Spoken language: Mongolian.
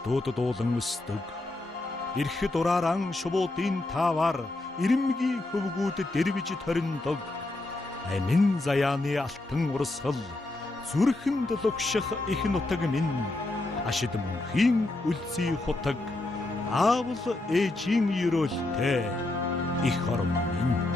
алтууд дуулан өсдөг. Ирэхэд урааран шувуудын таавар ирэмгийн хөвгүүд дэрвэж ториндог. Амин заяаны алтан урсгал зүрхэнд логших их нутаг минь. Ашид мөнхийн үлзий хутаг аавал ээжийн ерөөлтэй их орон минь.